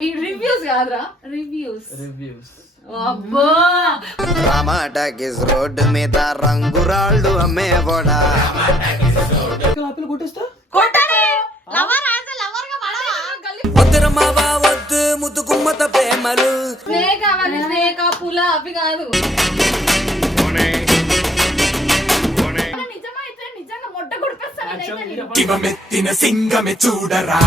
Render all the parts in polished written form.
Reviews కాదురా reviews అబ్బో టమాటాకిస్ road మీద రంగురాళ్ళు అమ్మేవాడా కొట్టేస్తా కొట్టని లవర్ యాజ్ లవర్ గా పడవా వద్దుర మావా వద్దు ముద్దు గుమ్మత ప్రేమలు స్నేక్ అవన్నీ స్నేక్ పుల అవి కాదు నిజమైతే నిజంగా మొట్ట కొడిపేస్తాను ఇవమెత్తిన సింగమే చూడరా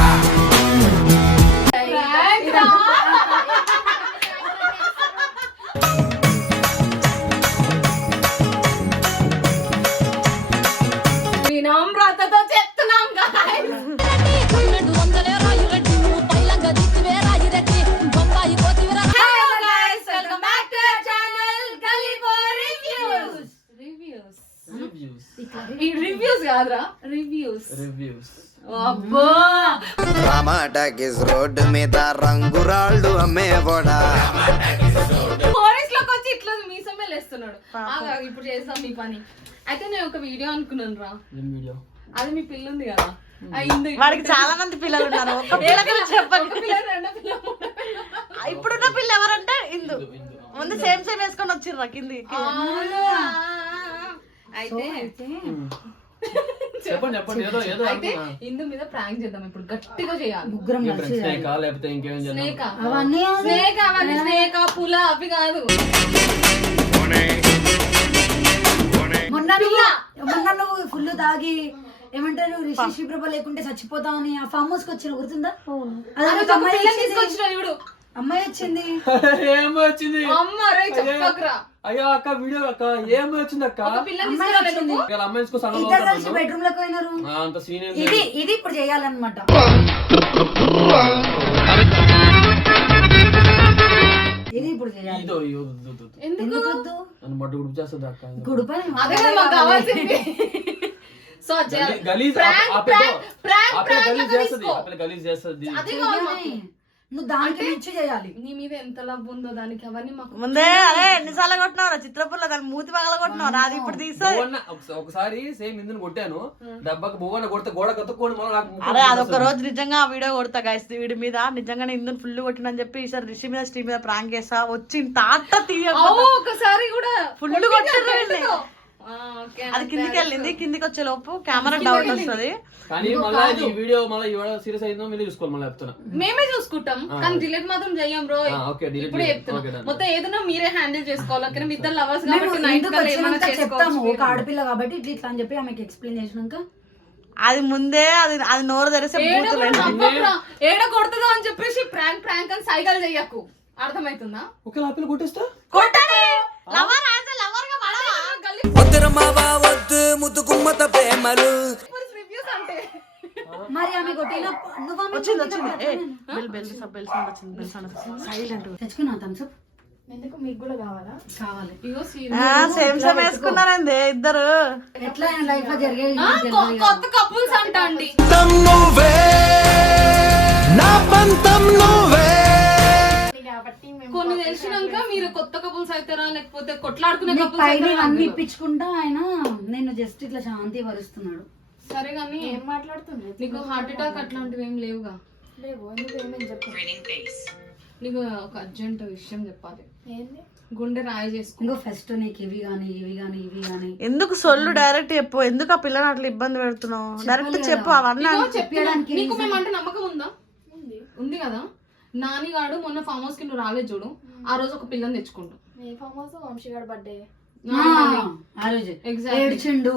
వినమ్రతతో చెప్తున్నాం రివ్యూస్ కాదురా రివ్యూస్ అబ్బో టమాటాకిస్ రోడ్డు మీద రంగురాళ్ళు అమ్మేవాడా ఫారెస్ట్ లోకి వచ్చి ఇట్లా మీసమే లేస్తున్నాడు ఇప్పుడు చేస్తాం మీ పని అయితే నేను ఒక వీడియో అనుకున్నాను రా అది మీ పిల్ల ఉంది కదా వాడికి చాలా మంది పిల్లలు ఉన్నారు ఒక పిల్లకి చెప్పండి ఇప్పుడున్న పిల్ల ఎవరంటే ఇందు ముందు సేమ్ వేసుకొని వచ్చిర్రా కింది అయితే చెప్పండి అయితే ఇందు మీద ప్రాంక్ చేద్దాం ఇప్పుడు గట్టిగా చేయాలి ముగ్గురం స్నేక్ పుల అవి కాదు మొన్న నువ్వు ఫుల్ తాగి ఏమంటారు రిషి శిబ్రభ లేకుంటే చచ్చిపోతావు అని ఆ ఫామ్ హౌస్ కి వచ్చిన గుర్తుందా చూడు అమ్మాయి వచ్చింది ఏమొచ్చింది అయ్యో అక్క వీడియో అక్క ఏమొచ్చింది అక్క ఇద్దరు కలిసి బెడ్రూమ్ లోకి పోయినారు ఇది ఇప్పుడు చేయాలన్నమాట ఇది ఇప్పుడు చేయాలి ఎందుకు వద్దు గుడిపై సో నువ్వు దానికి మించి చేయాలి నీ మీద ఎంత లవ్ ఉందో దానికి అవన్నీ మాకు ముందే అదే ఎన్నిసార్లు కొట్టినావు చిత్రపుల్ల దాని మూతి పగల కొట్టినావు అది ఇప్పుడు తీసుకో ఒకసారి సేమ్ ఇందుని కొట్టాను దెబ్బకి బువ్వన్న కొడితే గోడ కత్తుకోండి అదే అదొక రోజు నిజంగా ఆ వీడియో కొడతా గైస్ వీడి మీద నిజంగానే ఇందుని ఫుల్ కొట్టినని చెప్పి ఈసారి రిషి మీద స్ట్రీ మీద ప్రాంక్ చేస్తా వచ్చి తాట తీయ ఒకసారి కూడా ఫుల్ కొట్టారు అది కిందికి వెళ్ళింది కిందికి వచ్చే లోపు కెమెరా డౌట్ వస్తుంది కానీ మళ్ళీ ఈ వీడియో సీరియస్ అయిందో మీరు చూసుకోవాలి మళ్ళీ చెప్తున్నా మేమే చూసుకుంటాం కానీ డిలీట్ మాత్రం చెయ్యం బ్రో ఇప్పుడు చెప్తున్నా మొత్తం ఏదైనా మీరే హ్యాండిల్ చేసుకోవాలి మీ ఇద్దరు లవర్స్ కాబట్టి నైట్ చెప్తాము ఒక ఆడపిల్ల కాబట్టి ఇట్లా అని చెప్పి ఆమెకి ఎక్స్ప్లెయిన్ చేసినాక అది ముందే అది నోరు తెరిసే ఏడ కొడుతుందో అని చెప్పేసి ప్రాంక్ ప్రాంక్ అని సైకిల్ చెయ్యకు అర్థమవుతుందా ఒక లాపిల్ కొట్టేస్తా కొట్టని లవర్ యాజ్ లవర్ గా పడవా వద్దుర మావా వద్దు ముద్దు గుమ్మత ప్రేమలు మరి ఆమె కొట్టిన తెచ్చుకున్నా థమ్స్అప్ ఎందుకు మీకు కూడా కావాలా కావాలి సేమ్ సేమ్ వేసుకున్నారండి ఇద్దరు ఎట్లా లైఫ్ లో జరిగే కొత్త కపుల్స్ అంట అండి కొన్ని తెలిసినాక మీరు కొత్త కపుల్స్ అవుతారా లేకపోతే కొట్లాడుకునే అన్ని ఇప్పించుకుంటా ఆయన నేను జస్ట్ ఇట్లా శాంతి పరుస్తున్నాడు సరే కానీ ఏం మాట్లాడుతుంది నీకు హార్ట్ అటాక్ అట్లాంటివి ఏం లేవుగా లేవు నీకు ఒక అర్జెంట్ విషయం చెప్పాలి గుండె రాయి చేసుకో ఫస్ట్ నీకు ఇవి గానీ ఎందుకు సొల్లు డైరెక్ట్ చెప్పు ఎందుకు ఆ పిల్లని అట్లా ఇబ్బంది పెడుతున్నావు డైరెక్ట్ చెప్పు అవన్నీ చెప్పడానికి నీకు మేమంటే నమ్మకం ఉందా ఉంది కదా నానిగాడు మొన్న ఫామ్ హౌస్ కి నువ్వు రాలేదు చూడు ఆ రోజు ఒక పిల్లని తెచ్చుకుంటాం ఫామ్ హౌస్ వంశీగాడు బర్త్డే ఏడ్చిండు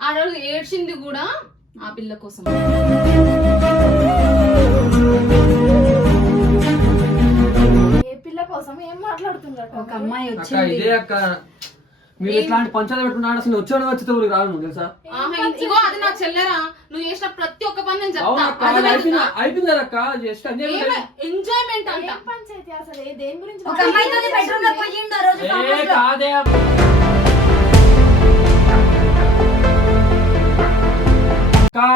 ఆ రోజు ఏడ్చింది కూడా ఆ పిల్ల కోసం ఏ పిల్ల కోసం ఏం మాట్లాడుతున్నారు ఒక అమ్మాయి వచ్చింది మీరు ఇట్లాంటి పంచాయతీ పెట్టుకున్నాడు అసలు వచ్చాడు వచ్చి ఊరికి రాను తెలుసా ఇగో అది నా చెల్లెరా నువ్వు చేసిన ప్రతి ఒక్క పని నేను చెప్తా అయిపోయింది అక్క జస్ట్ ఎంజాయ్మెంట్ అంట పంచాయతీ అసలు దేని గురించి ఒక అమ్మాయితో బెడ్రూమ్ లో పోయిండు ఆ రోజు కాదే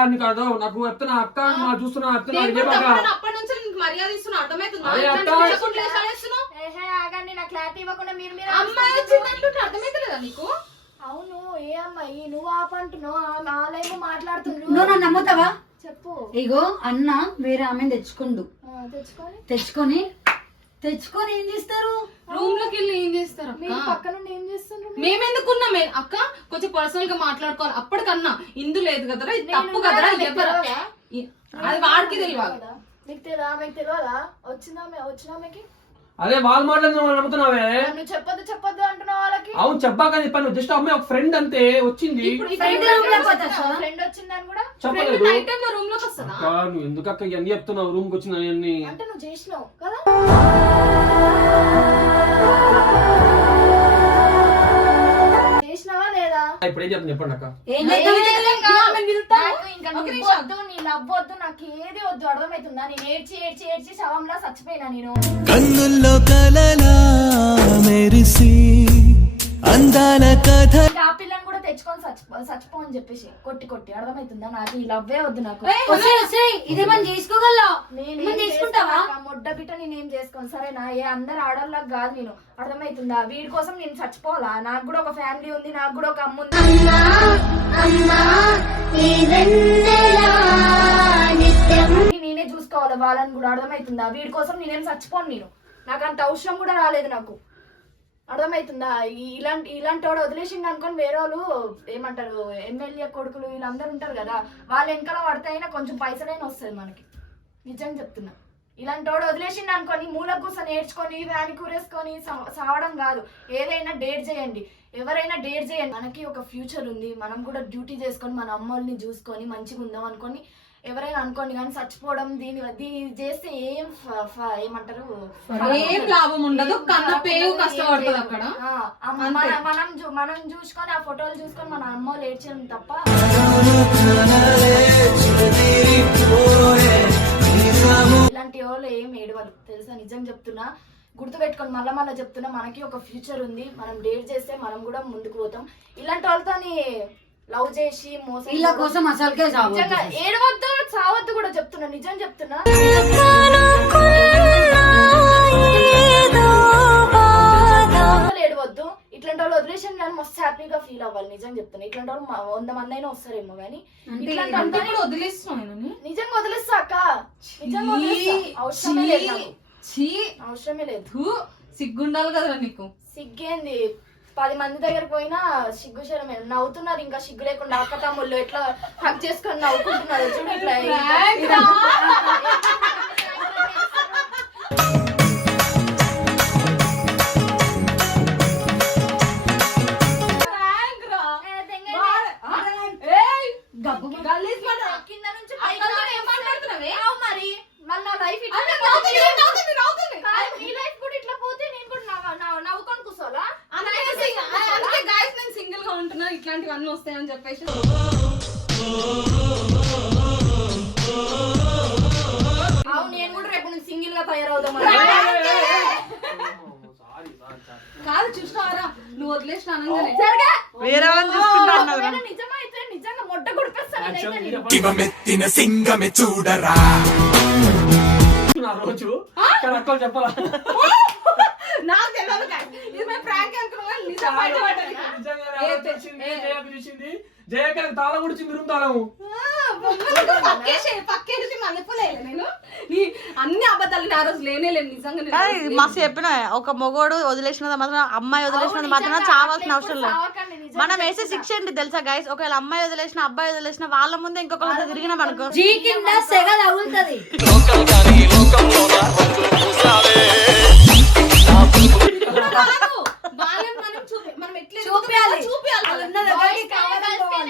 నీకు అదో నాకు చెప్తున్నా అక్క మా చూస్తున్నా అప్పటి నుంచి నీకు మర్యాద ఇస్తున్నా అర్థమవుతుందా అమ్మాయి వచ్చిందంటే అర్థమవుతలేదా నీకు అవును ఏ అమ్మాయి నువ్వు ఆపంటున్నావు ఆలయం మాట్లాడుతున్నావు నువ్వు నన్ను నమ్ముతావా చెప్పు ఇగో అన్న వేరే ఆమెను తెచ్చుకుండు తెచ్చుకొని ఏం చేస్తారు? రూమ్ లోకి వెళ్ళి ఏం చేస్తారు పక్క నుండి ఏం చేస్తున్నారు? మేమెందుకున్నాం అక్క, కొంచెం పర్సనల్ గా మాట్లాడుకోవాలి. అప్పటికన్నా ఇందు లేదు కదరా, ఇది తప్పు కదరా, అది వాడికి తెలియాలి. మీకు తెలియదా వచ్చినామెకి? అదే వాళ్ళు మాట్లాడిన వాళ్ళు నమ్ముతున్నావే. నువ్వు చెప్పొద్దు అంటున్నావు వాళ్ళకి. అవును చెప్పాక చెప్పాను, జస్ట్ అమ్మాయి ఒక ఫ్రెండ్ అంతే వచ్చింది. ఫ్రెండ్ వచ్చిందని కూడా చెప్పలేదు. నైట్ టైం లో రూమ్ లోకి వస్తుందా? అక్క, నువ్వు ఎందుకు అక్క ఇవన్నీ చెప్తున్నావు? రూమ్ కి వచ్చిన అవన్నీ అంటే నువ్వు చేసినావు కదా. చేసినావా లేదా? ఇప్పుడు ఏం చెప్తాను చెప్పండి అక్క. ఇంకా వద్దు, నీ లవ్ వద్దు, నాకు ఏది వద్దు, అర్థమవుతుందా? నేను ఏడ్చి శవంలా చచ్చిపోయినా నేను. కన్నుల్లో కలలా మెరిసి అందాల కథ ఆ పిల్లని కూడా తెచ్చుకొని చచ్చిపో అని చెప్పేసి కొట్టి అర్థమవుతుందా? నాకు ఈ లవ్వే వద్దు. నాకు ఇదేమని చేసుకోగలవు? నేను చేసుకుంటావా? మొడ్డ బిడ్డ నేనేం చేసుకోను సరేనా? ఏ అందరు ఆడోళ్ళకి కాదు నేను, అర్థమవుతుందా? వీడి కోసం నేను చచ్చిపోవాలా? నాకు కూడా ఒక ఫ్యామిలీ ఉంది, నాకు కూడా ఒక అమ్మ ఉంది. నేనే చూసుకోవాలి వాళ్ళని కూడా, అర్థమవుతుందా? వీడి కోసం నేనేం చచ్చిపోను నేను, నాకు అంత అవసరం కూడా రాలేదు నాకు, అర్థమవుతుందా? ఇలాంటి వాడు వదిలేసింది అనుకొని వేరే వాళ్ళు ఏమంటారు, ఎమ్మెల్యే కొడుకులు వీళ్ళందరూ ఉంటారు కదా, వాళ్ళ వెనకాల పడితే కొంచెం పైసలైనా వస్తుంది మనకి. నిజంగా చెప్తున్నా, ఇలాంటి వాడు వదిలేసింది అనుకొని మూల కూర్చొని నేర్చుకొని వ్యాని కూరేసుకొని సావడం కాదు. ఏదైనా డేట్ చేయండి, ఎవరైనా డేట్ చేయండి. మనకి ఒక ఫ్యూచర్ ఉంది, మనం కూడా డ్యూటీ చేసుకొని మన అమ్మల్ని చూసుకొని మంచిగా ఉందాం అనుకొని ఎవరైనా అనుకోండి. కానీ చచ్చిపోవడం దీని చేస్తే ఏమంటారు, ఏం లాభం ఉండదు. కన్న పేరు కష్టపడుతుంది అక్కడ. మనం చూసుకొని ఆ ఫోటోలు చూసుకొని మన అమ్మ ఏడ్చడం తప్ప ఇలాంటి వాళ్ళు ఏం ఏడవరు తెలుసా? నిజం చెప్తున్నా, గుర్తుపెట్టుకొని మళ్ళా చెప్తున్నా, మనకి ఒక ఫ్యూచర్ ఉంది. మనం డేట్ చేస్తే మనం కూడా ముందుకు పోతాం. ఇలాంటి వాళ్ళతో లవ్ చేసి మోసం వీళ్ళ కోసం అసలుకే ఏడవద్దు చావద్దు కూడా చెప్తున్నా, నిజం చెప్తున్నా. ఏడవద్దు. ఇట్లాంటి వాళ్ళు వదిలేసాను కానీ మస్తు హ్యాపీగా ఫీల్ అవ్వాలి. నిజం చెప్తున్నా, ఇట్లాంటి వాళ్ళు 100 మంది అయినా వస్తారేమో కానీ నిజంగా వదిలేస్తా అక్క, నిజంగా అవసరమే లేదు, అవసరమే లేదు. సిగ్గుండాలి కదరా నీకు. సిగ్గేంది? 10 మంది దగ్గర పోయినా సిగ్గు శరమే. నవ్వుతున్నారు ఇంకా సిగ్గు లేకుండా. అక్క తమ్ముళ్ళు ఎట్లా హక్ చేసుకొని నవ్వుకుంటున్నారు చూడు. ఇట్లా కింద నుంచి మరి మళ్ళీ లైఫ్ నీ లైఫ్ కూడా ఇట్లా పోతే నేను కూడా నవ్వుకొని కూర్చోవాలా? నేను సింగిల్ గా ఉంటున్నా, ఇట్లాంటివన్నీ వస్తాయని చెప్పేసి. అవును, నేను కూడా రేపు నుంచి సింగిల్ గా తయారవుదాం. కాదు చూసినారా, నువ్వు వదిలేసిన నిజమైతే నిజంగా మొట్ట గుడిపేస్తాను. ఇవమెత్తిన సింగమే చూడరా రోజు అక్కలు చెప్పాలా? నాకు తెలియదు. ఇది మేము ప్రాంక్ అనుకున్నాం, నిజం బయటపడ్డది. చూసింది జయక తాళం గుడిచింది రూమ్ తాళము. పక్కేసి మల్లెపోలేదు నేను. నీ అన్ని అబద్ధాలు ఆ రోజు లేనేలేదు నిజంగా. మస్తు చెప్పిన ఒక మొగోడు వదిలేసినది మాత్రం, అమ్మాయి వదిలేసినది మాత్రం చావాల్సిన అవసరం లేదు. మనం వేసే శిక్ష ఏంటి తెలుసా గైస్? ఒకవేళ అమ్మాయి వదిలేసిన అబ్బాయి వదిలేసిన వాళ్ళ ముందే ఇంకొకరు తిరిగినాం అనుకో, జీ కింద సెగ తగులుతుంది.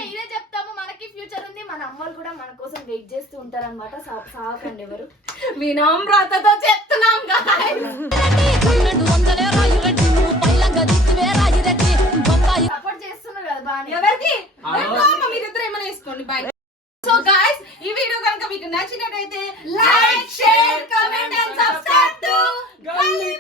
ఇదే చెప్తాము, మనకి ఫ్యూచర్ ఉంది, మన అమ్మలు కూడా మన కోసం వెయిట్ చేస్తూ ఉంటారన్నమాట. సావకండి ఎవరు. వినమ్రతతో చెప్తున్నాం సపోర్ట్ చేస్తున్నారు కదా బాగా. ఎవరికి మీరిద్దరు ఏమైనా వేసుకోండి. బాయ్. సో గైస్, ఈ వీడియో కనుక మీకు నచ్చినట్టయితే like, share, comment and subscribe to గల్లీ